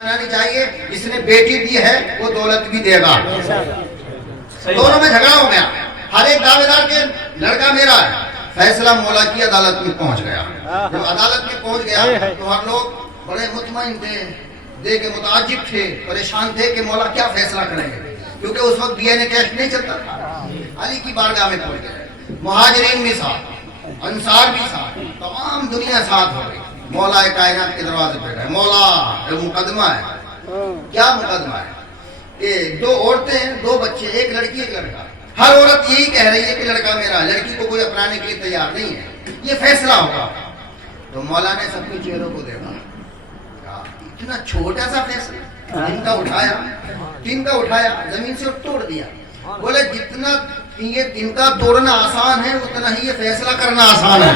بنانی چاہیے، جس نے بیٹی دی ہے وہ دولت بھی دے گا. دونوں میں جھگڑا ہو گیا. ہر ایک دعوے دار کے لڑکا میرا ہے. فیصلہ مولا کی عدالت میں پہنچ گیا. جب عدالت میں پہنچ گیا تو ہر لوگ بڑے مطمئن تھے، دیکھ کے متعجب تھے، پریشان تھے کہ مولا کیا فیصلہ کریں گے، کیونکہ اس وقت ڈی این اے ٹیسٹ نہیں چلتا تھا. علی کی بارگاہ میں پہنچ گئے. مہاجرین بھی ساتھ، انصار بھی ساتھ، تمام دنیا ساتھ ہو گئی. مولا کائنات کے دروازے پہ گئے. مولا ایک مقدمہ ہے. کیا مقدمہ ہے کہ دو عورتیں ہیں، دو بچے، ایک لڑکی ایک لڑکا. ہر عورت یہی کہہ رہی ہے کہ لڑکا میرا، لڑکی کو کوئی اپنانے کے لیے تیار نہیں ہے. یہ فیصلہ ہوگا. تو مولا نے سب کے چہروں کو دیکھا. اتنا چھوٹا سا فیصلہ دن کا اٹھایا زمین سے توڑ دیا. بولے جتنا یہ دن کا توڑنا آسان ہے اتنا ہی یہ فیصلہ کرنا آسان ہے.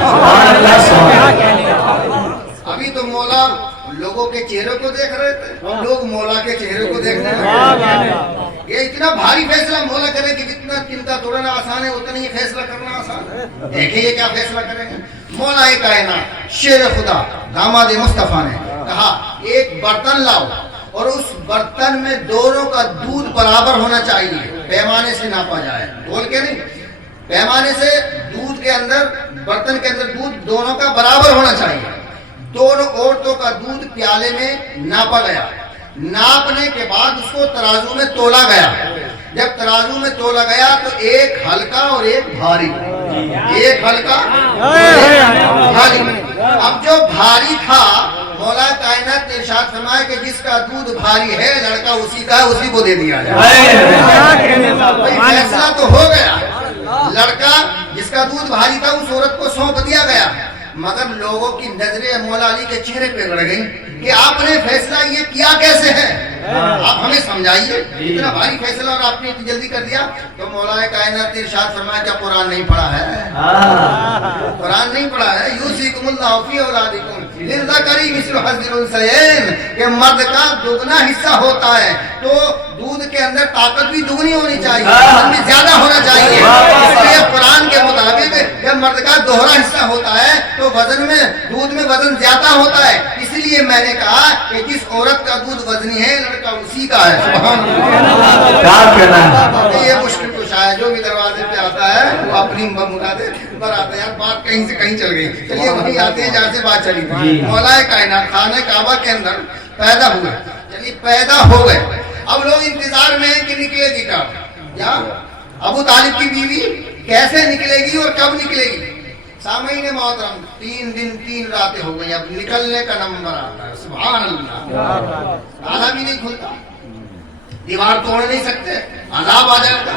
ابھی تو مولا لوگوں کے چہروں کو دیکھ رہے تھے، لوگ مولا کے چہرے کو دیکھ رہے ہیں. یہ اتنا بھاری فیصلہ مولا کرے کہ جتنا دن کا توڑنا آسان ہے اتنا ہی فیصلہ کرنا آسان ہے. دیکھیں یہ کیا فیصلہ کریں گے. مولا کائنات شیر خدا داماد مصطفیٰ نے کہا ایک برتن لاؤ اور اس برتن میں دونوں کا دودھ برابر ہونا چاہیے، پیمانے سے ناپا جائے، بول کے نہیں، پیمانے سے دودھ کے اندر، برتن کے اندر دودھ دونوں کا برابر ہونا چاہیے. دونوں عورتوں کا دودھ پیالے میں ناپا گیا. ناپنے کے بعد اس کو ترازو میں تولا گیا. جب ترازو میں تولا گیا تو ایک ہلکا اور ایک بھاری، ایک ہلکا بھاری. اب جو بھاری تھا مولا کائنات نے ارشاد فرمایا کہ جس کا دودھ بھاری ہے لڑکا اسی کا ہے، اسی کو دے دیا جائے. فیصلہ تو ہو گیا. لڑکا جس کا دودھ بھاری تھا اس عورت کو سونپ دیا گیا. مگر لوگوں کی نظریں مولا علی کے چہرے پہ گڑ گئی کہ آپ نے فیصلہ یہ کیا کیسے ہے، آپ ہمیں سمجھائیے. اتنا بھاری فیصلہ اور آپ نے اتنی جلدی کر دیا. تو مولا کائنات نے ارشاد فرمایا کیا قرآن نہیں پڑھا ہے؟ قرآن نہیں پڑھا ہے. یوصیکم اللہ فی اولادکم للذکر مثل حظ الانثیین کہ مرد کا دگنا حصہ ہوتا ہے تو دودھ کے اندر طاقت بھی دگنی ہونی چاہیے، وزن بھی زیادہ ہونا چاہیے. اس لیے قرآن کے مطابق جب مرد کا دوہرا حصہ ہوتا ہے تو وزن میں، دودھ میں وزن زیادہ ہوتا ہے. اس لیے میں نے کہا کہ جس عورت کا دودھ وزنی ہے لڑکا اسی کا ہے. سبحان اللہ. یہ مشکل کشا ہے، جو بھی دروازے پہ آتا ہے وہ اپنی مرادیں پر آتا ہے. یار بات کہیں سے کہیں چل گئی. چلیے وہیں آتے ہیں جہاں سے بات چلی تھی. مولا کائنات خانہ کعبہ کے اندر پیدا ہوئے. چلیے پیدا ہو گئے. اب لوگ انتظار میں ہیں کہ نکلے گی کب، یا ابو طالب کی بیوی کیسے نکلے گی اور کب نکلے گی. سامعین محترم 3 دن 3 راتیں ہو گئی، اب نکلنے کا نمبر آتا ہے. سبحان اللہ. تالا بھی نہیں کھلتا، دیوار توڑ نہیں سکتے، عذاب آ جائے گا.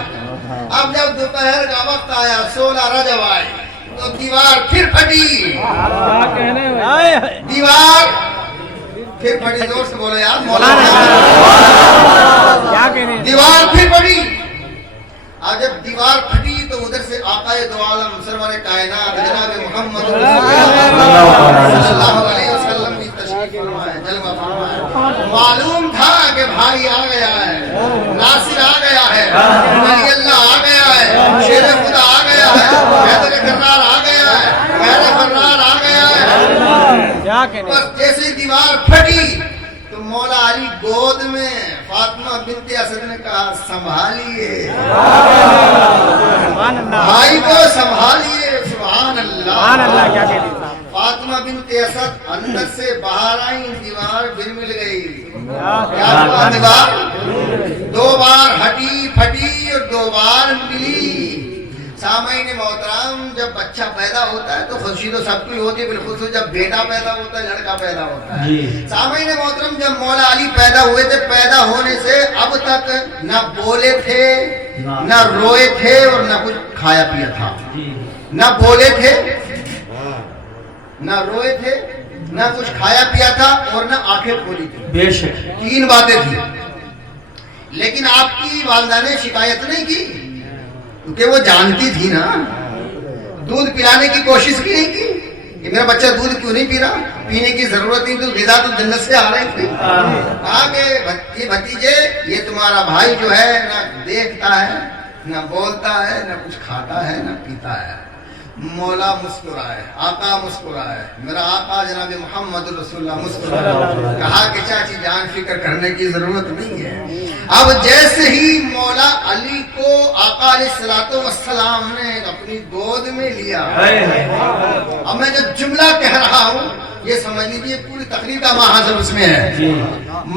اب جب دوپہر کا وقت آیا، 16 رجب آئے تو دیوار پھر پھٹی. دیوار پھر پھٹی. زور سے بولو یار مولانا. دیوار پھر پھٹی. آج جب دیوار پھٹی تو ادھر سے آقا دو عالم سرور کائنات جناب محمد صلی اللہ علیہ وسلم کی تشریف فرمائے، جلوہ فرمائے. معلوم تھا کہ بھائی آ گیا ہے، ناصر آ گیا ہے، ولی اللہ آ گیا ہے، شیر خدا آ گیا ہے، حیدر کرار آ گیا ہے، غیر فرار آ گیا ہے. بس جیسے دیوار پھٹی تو مولا علی گود میں فاطمہ بنت اسد نے کہا سنبھالیے بھائی کو، سنبھالیے. سبحان اللہ. فاطمہ بنت اسد اندر سے باہر آئی، دیوار پھر مل گئی. کیا ہوا؟ دیوار 2 بار ہٹی پھٹی اور 2 بار ملی. سامعین محترم جب بچہ پیدا ہوتا ہے تو خوشی تو سب کی ہوتی ہے، بالخصوص جب بیٹا پیدا ہوتا ہے، لڑکا پیدا ہوتا ہے. سامعین محترم جب مولا علی پیدا ہوئے تھے، پیدا ہونے سے اب تک نہ بولے تھے، نہ روئے تھے اور نہ کچھ کھایا پیا تھا. نہ بولے تھے، نہ روئے تھے، نہ کچھ کھایا پیا تھا اور نہ آنکھیں کھولی تھی. بے شک 3 باتیں تھیں. لیکن آپ کی والدہ نے شکایت نہیں کی کیونکہ وہ جانتی تھی نا. دودھ پلانے کی کوشش کی نہیں کی کہ میرا بچہ دودھ کیوں نہیں پی رہا، پینے کی ضرورت نہیں، تو غذا تو جنت سے آ رہی تھی. کہا کہ بھتیجے یہ تمہارا بھائی جو ہے نہ دیکھتا ہے، نہ بولتا ہے، نہ کچھ کھاتا ہے، نہ پیتا ہے. مولا مسکرائے، آقا مسکرائے، میرا آقا جناب محمد رسول اللہ مسکرائے، کہا کہ چاچی جان فکر کرنے کی ضرورت نہیں ہے۔ اب جیسے ہی مولا علی کو آقا علیہ الصلوۃ والسلام نے اپنی گود میں لیا، اب میں جو جملہ کہہ رہا ہوں یہ سمجھ لیجیے پوری تقریر کا محاذ اس میں ہے۔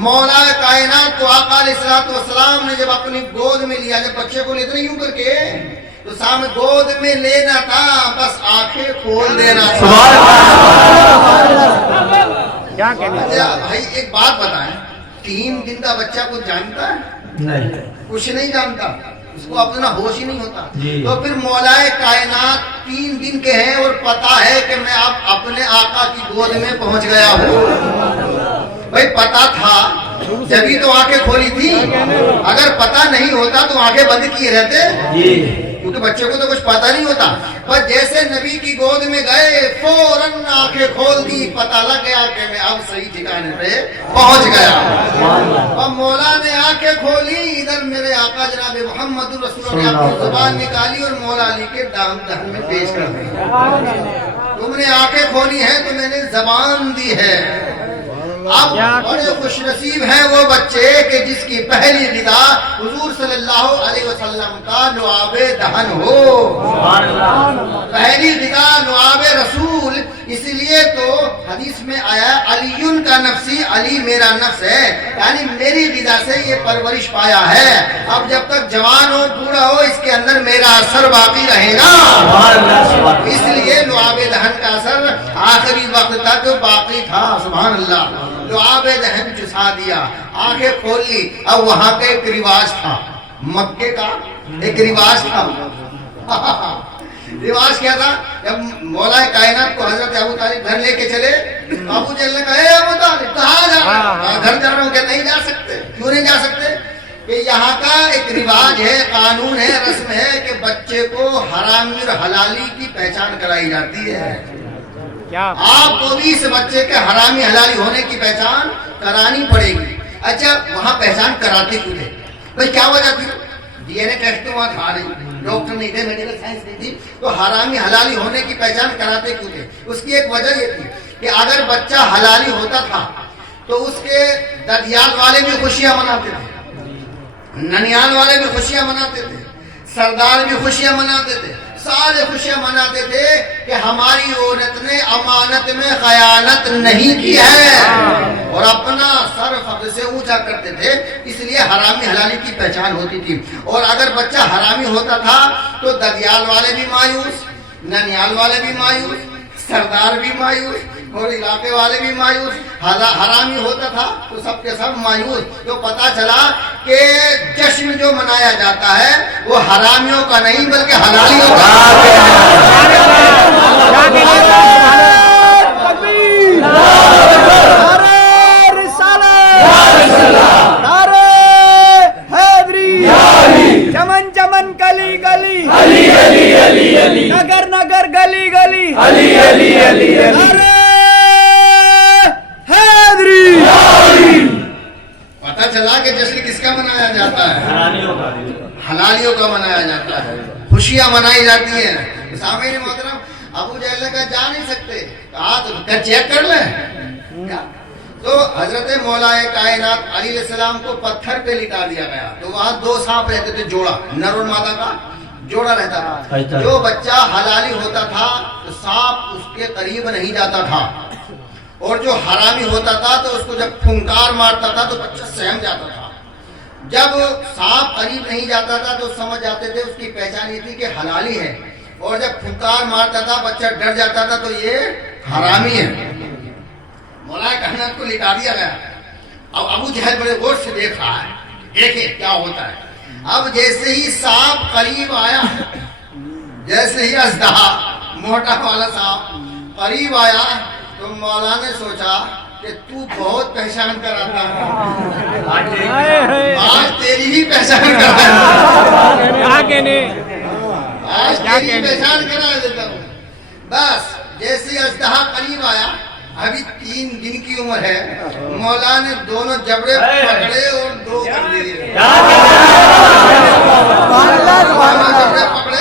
مولا کائنات کو آقا علیہ الصلوۃ والسلام نے جب اپنی گود میں لیا، جب بچے کو لیتے یوں کر کے تو سامنے گود میں لینا تھا، بس آنکھیں کھول دینا تھا۔ بھائی ایک بات بتائیں، 3 دن کا بچہ کچھ جانتا ہے؟ نہیں، کچھ نہیں جانتا، اس کو اپنا ہوش ہی نہیں ہوتا۔ تو پھر مولا کائنات 3 دن کے ہیں اور پتا ہے کہ میں اب اپنے آقا کی گود میں پہنچ گیا ہوں۔ بھائی پتا تھا جبھی تو آنکھیں کھولی تھی، اگر پتا نہیں ہوتا تو آنکھیں بند کیے رہتے، کیونکہ بچے کو تو کچھ پتا نہیں ہوتا۔ بس جیسے نبی کی گود میں گئے فوراً آنکھیں کھول دی، پتا لگ گیا کہ میں اب صحیح ٹھکانے پہ پہنچ گیا۔ اب مولا نے آنکھیں کھولی، ادھر میرے آقا جناب محمد رسول اللہ نے اپنی زبان نکالی اور مولا علی کے دہن میں پیش کر دی۔ تم نے آنکھیں کھولی ہیں تو میں نے زبان دی ہے۔ اب بڑے خوش نصیب ہیں وہ بچے کہ جس کی پہلی غذا حضور صلی اللہ علیہ وسلم کا لعاب دہن ہو۔ پہلی غذا لعاب رسول، اس لیے تو حدیث میں آیا علی کا نفسی، علی میرا نفس ہے، یعنی میری غذا سے یہ پرورش پایا ہے۔ اب جب تک جوان ہو بوڑھا ہو اس کے اندر میرا اثر باقی رہے گا، اس لیے لعاب دہن کا اثر آخری وقت تک باقی تھا۔ سبحان اللہ، لعاب دہن چسا دیا، آنکھیں کھول لی۔ اب وہاں کا ایک رواج تھا، مکے کا ایک رواج تھا۔ رواج کیا تھا؟ جب مولا کائنات کو حضرت ابو طالب گھر لے کے چلے، ابو جہل نے کہا اے ابو طالب کہاں جا رہے ہو؟ گھر جا رہا ہوں۔ کہ نہیں جا سکتے۔ کیوں نہیں جا سکتے؟ کہ یہاں کا ایک رواج ہے، قانون ہے، رسم ہے کہ بچے کو حرامی اور حلالی کی پہچان کرائی جاتی ہے۔ آپ کو بھی اس بچے کے حرامی حلالی ہونے کی پہچان کرانی پڑے گی۔ اچھا وہاں پہچان کراتے کیوں تھے بھائی؟ کیا وجہ تھی؟ ڈی این اے ٹیسٹ تو وہاں تھا نہیں، ڈاکٹر نہیں تھے، میڈیکل سائنس نہیں تھی، تو حرامی حلالی ہونے کی پہچان کراتے کیوں تھے؟ اس کی ایک وجہ یہ تھی کہ اگر بچہ حلالی ہوتا تھا تو اس کے ددیال والے بھی خوشیاں مناتے تھے، ننیال والے بھی خوشیاں مناتے تھے، سردار بھی خوشیاں مناتے تھے، سارے خوشیاں مناتے تھے کہ ہماری عورت نے امانت میں خیانت نہیں کی ہے، اور اپنا سر فخر سے اونچا کرتے تھے۔ اس لیے حرامی حلالی کی پہچان ہوتی تھی۔ اور اگر بچہ حرامی ہوتا تھا تو ددیال والے بھی مایوس، ننیال والے بھی مایوس، سردار بھی مایوس اور علاقے والے بھی مایوس۔ حرامی ہوتا تھا تو سب کے سب مایوس۔ تو پتا چلا کہ جشن جو منایا جاتا ہے وہ حرامیوں کا نہیں بلکہ حلالیوں کا۔ چمن چمن گلی گلی نگر نگر گلی گلی پتا چلا کہ جشن کس کا منایا جاتا ہے؟ حلالیوں کا منایا جاتا ہے، خوشیاں منائی جاتی ہیں۔ سامعین محترم، ابو جہل کا جا نہیں سکتے، کہا تو چیک کر لیں۔ تو حضرت مولا کائنات علی علیہ السلام کو پتھر پہ لٹا دیا گیا، تو وہاں 2 سانپ رہتے تھے، جوڑا، نر اور مادہ کا جوڑا رہتا تھا۔ جو بچہ حلالی ہوتا تھا تو سانپ اس کے قریب نہیں جاتا تھا، اور جو حرامی ہوتا تھا تو اس کو جب پھنکار مارتا تھا تو بچہ سہم جاتا تھا۔ جب سانپ قریب نہیں جاتا تھا تو سمجھ جاتے تھے اس کی پہچان یہ تھی کہ حلالی ہے، اور جب پھنکار مارتا تھا بچہ ڈر جاتا تھا تو یہ حرامی ہے۔ مولا کائنات کو لٹا دیا گیا۔ اب ابو جہل بڑے غور سے دیکھ رہا ہے، دیکھیں کیا ہوتا ہے۔ اب جیسے ہی سانپ قریب آیا، جیسے ہی اژدہا موٹا والا سانپ قریب آیا تو مولا نے سوچا کہ تو بہت پہچان کراتا ہے، آج تیری ہی پہچان کرا دیتا ہوں۔ بس جیسے اژدہا قریب آیا، ابھی 3 دن کی عمر ہے، مولا نے دونوں جبڑے پکڑے اور 2 کر دیے۔ جبڑے پکڑے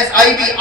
SIB,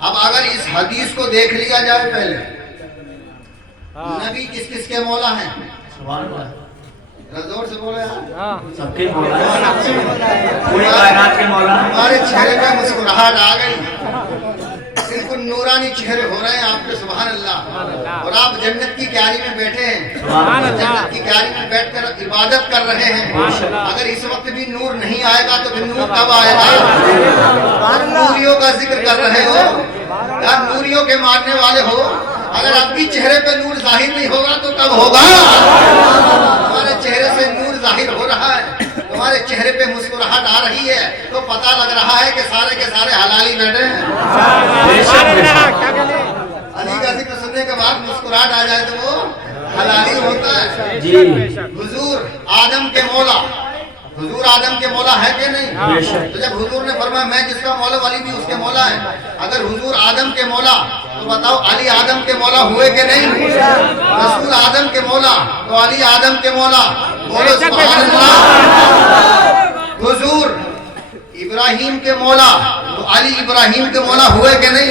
اب اگر اس حدیث کو دیکھ لیا جائے پہلے نبی کس کس کے مولا ہیں؟ سبحان اللہ. زور سے بولے یار. سب کے مولا, پوری کائنات کے مولا. ہمارے چہرے پہ مسکراہٹ آ گئی, بالکل نورانی چہرے ہو رہے ہیں آپ کے. سبحان اللہ. اور آپ جنت کی کیاری میں بیٹھے ہیں, جنت کی کیاری میں بیٹھ کر عبادت کر رہے ہیں. اگر اس وقت بھی نور نہیں آئے گا تو پھر نور کب آئے گا؟ نوریوں کا ذکر کر رہے ہو یا نوریوں کے ماننے والے ہو, اگر آپ کی چہرے پہ نور ظاہر نہیں ہوگا تو کب ہوگا؟ تمہارے چہرے سے نور ظاہر ہو رہا ہے, تمہارے چہرے پہ مسکراہٹ آ رہی ہے, تو پتہ لگ رہا ہے کہ سارے کے سارے حلالی بیٹھے ہیں. علی کا ذکر سننے کے بعد مسکراہٹ آ جائے تو وہ حلالی ہوتا ہے. جی. حضور آدم کے مولا, حضور آدم کے مولا ہے کہ نہیں؟ تو جب حضور نے فرمایا میں جس کا مولا والی بھی اس کے مولا ہے, اگر حضور آدم کے مولا تو بتاؤ علی آدم کے مولا ہوئے کہ نہیں؟ رسول آدم کے مولا تو علی آدم کے مولا. بولو سبحان اللہ. حضور ابراہیم کے مولا تو علی ابراہیم کے مولا ہوئے کہ نہیں؟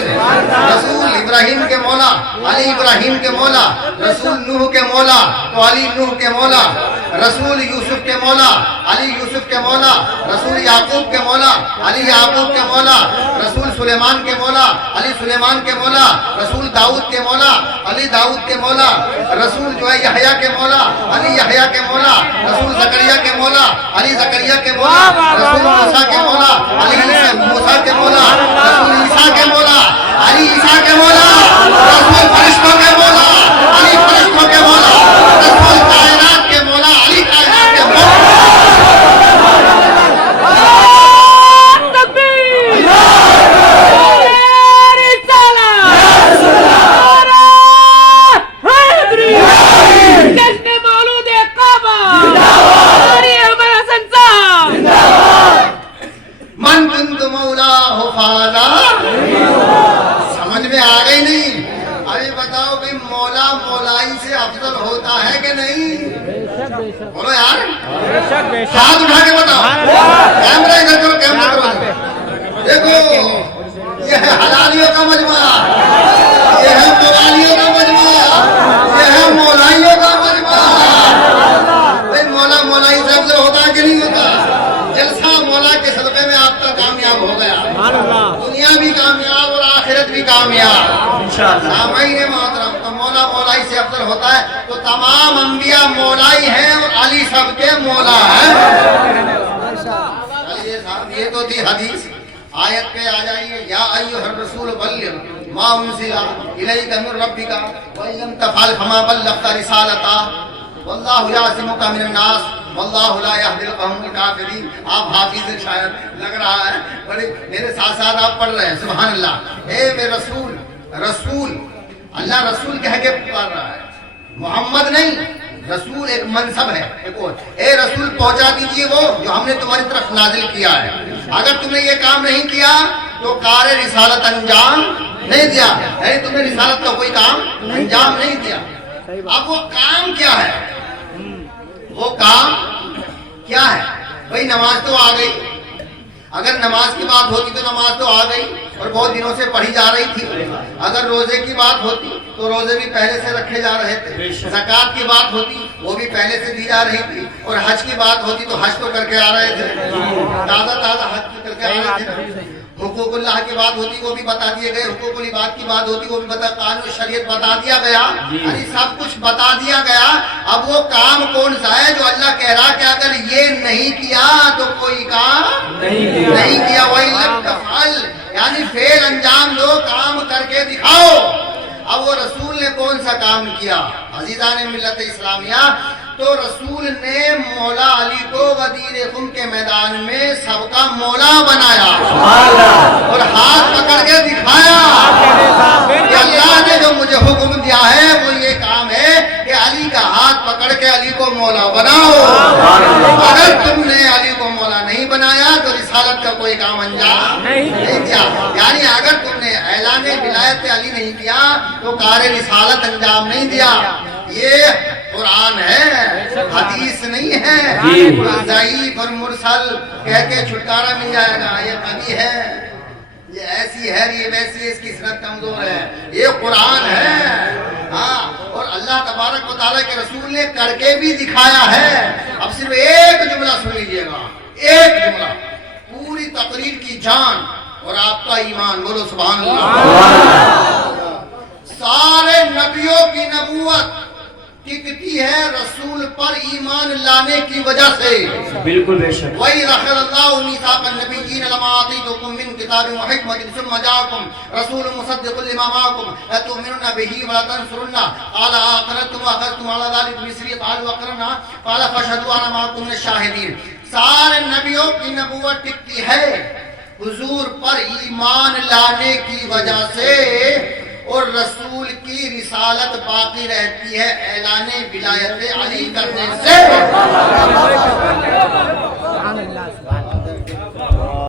رسول ابراہیم کے مولا علی ابراہیم کے مولا. رسول نوح کے مولا تو علی نوح کے مولا. رسول یوسف کے مولا علی یوسف کے مولا. رسول یعقوب کے مولا علی یعقوب کے مولا. رسول سلیمان کے مولا علی سلیمان کے مولا. رسول داؤد کے مولا علی داؤد کے مولا. رسول جو ہے یحییٰ کے مولا علی یحییٰ کے مولا. رسول زکریا کے مولا علی زکریا کے مولا. رسول موسیٰ کے مولا علی موسیٰ کے مولا. رسول عیسیٰ کے مولا علی عیسیٰ کے مولا. رسول فرشتوں کے مولا علی فرشتوں کے مولا. رسول کائنات کے مولا علی کائنات کے مولا. من کنت مولا ہو فالا. سمجھ میں آ گئی نہیں؟ ابھی بتاؤ بھی مولا مولائی سے افضل ہوتا ہے کہ نہیں؟ بولو یار, ہاتھ اٹھا کے بتاؤ. کیمرہ ادھر کرو, کیمرہ کرو. دیکھو یہ ہے حلالیوں کا مجموعہ, یہ ہے موالیوں کا مجموعہ, یہ ہے مولائیوں کا مجموعہ. بھائی مولا مولائی سے افضل ہوتا ہے کہ نہیں ہوتا؟ جلسہ مولا کے صدقے میں آپ کا کامیاب ہو گیا, دنیا بھی کامیاب اور آخرت بھی کامیاب. سامعین محترم, تو مولا مولائی سے افضل ہوتا ہے تو تمام انبیاء مولائی ہیں اور علی سب کے مولا ہیں. چلیے صاحب, یہ تو تھی حدیث. آیت پہ آ جائیے. یا ایھا الرسول بلغ ما انزل الیک من ربک وان لم تفعل فما بلغت رسالتہ واللہ یعصمک من الناس واللہ لا یہدی القوم الکافرین. آپ حافظ شاید لگ رہا ہے, بڑے میرے ساتھ ساتھ آپ پڑھ رہے ہیں. سبحان اللہ. اے میں رسول, رسول اللہ رسول کہہ کے پکار رہا ہے, محمد نہیں. رسول ایک منصب ہے. ایک اور, اے رسول پہنچا دیجئے وہ جو ہم نے تمہاری طرف نازل کیا ہے. اگر تم نے یہ کام نہیں کیا تو کار رسالت انجام نہیں دیا, یعنی تم نے رسالت کا کوئی کام انجام نہیں دیا. اب وہ کام کیا ہے؟ وہ کام کیا ہے؟ بھئی نماز تو آ گئی. اگر نماز کی بات ہوتی تو نماز تو آ گئی اور بہت دنوں سے پڑھی جا رہی تھی. اگر روزے کی بات ہوتی تو روزے بھی پہلے سے رکھے جا رہے تھے. زکوٰۃ کی بات ہوتی وہ بھی پہلے سے دی جا رہی تھی. اور حج کی بات ہوتی تو حج تو کر کے آ رہے تھے, تازہ تازہ حج کر کے آ رہے تھے. حقوق اللہ کی بات ہوتی وہ بھی بتا دیے گئے. حقوق العباد کی بات ہوتی وہ بھی بتا, قانون شریعت بتا دیا گیا. یعنی سب کچھ بتا دیا گیا. اب وہ کام کون سا ہے جو اللہ کہہ رہا کہ اگر یہ نہیں کیا تو کوئی کام نہیں کیا. وَإِن لَمْ تَفْعَلْ, یعنی فعل انجام دو, کام کر کے دکھاؤ. اب وہ رسول نے کون سا کام کیا؟ عزیزان ملت اسلامیہ, تو رسول نے مولا علی کو غدیر خم کے میدان میں سب کا مولا بنایا اور ہاتھ پکڑ کے دکھایا کہ اللہ نے جو مجھے حکم دیا ہے وہ یہ کام ہے کہ علی کا ہاتھ پکڑ کے علی کو مولا بناؤ. اگر تم نے علی کو مولا نہیں بنایا تو رسالت کا کوئی کام انجام نہیں دیا. یعنی اگر تم نے اعلان ولایت علی نہیں کیا تو کار رسالت انجام نہیں دیا. یہ قرآن ہے, حدیث نہیں ہے. ضعیف اور مرسل کہہ کے چھٹکارا مل جائے گا, یہ کبھی ہے یہ ایسی ہے یہ ویسی ہے، اس کی سنت کمزور ہے، یہ قرآن ہے ہاں، اور اللہ تبارک و تعالیٰ کے رسول نے کر کے بھی دکھایا ہے۔ اب صرف ایک جملہ سن لیجئے گا، ایک جملہ، پوری تقریر کی جان اور آپ کا ایمان، بولو سبحان اللہ۔ سارے نبیوں کی نبوت ٹکتی ہے رسول پر ایمان لانے کی وجہ سے۔ بالکل بے شک۔ وَإِذْ أَخَذَ اللَّهُ مِيثَاقَ النَّبِيِّينَ لَمَا آتَيْتُكُم مِّن كِتَابٍ وَحِكْمَةٍ ثُمَّ جَاءَكُمْ رَسُولٌ مُصَدِّقٌ لِّمَا مَعَكُمْ لَتُؤْمِنُنَّ بِهِ وَلَتَنصُرُنَّهُ قَالَ أَأَقْرَرْتُمْ وَأَخَذْتُمْ عَلَىٰ ذَٰلِكَ مِصْرِي قَالُوا أَقْرَرْنَا قَالَ فَاشْهَدُوا وَأَنَا مَعَكُم مِّنَ الشَّاهِدِينَ۔ سارے نبیوں کی نبوت ٹکتی ہے حضور پر ایمان لانے کی وجہ سے، اور رسول کی رسالت باقی رہتی ہے اعلان ولایت علی کرنے سے۔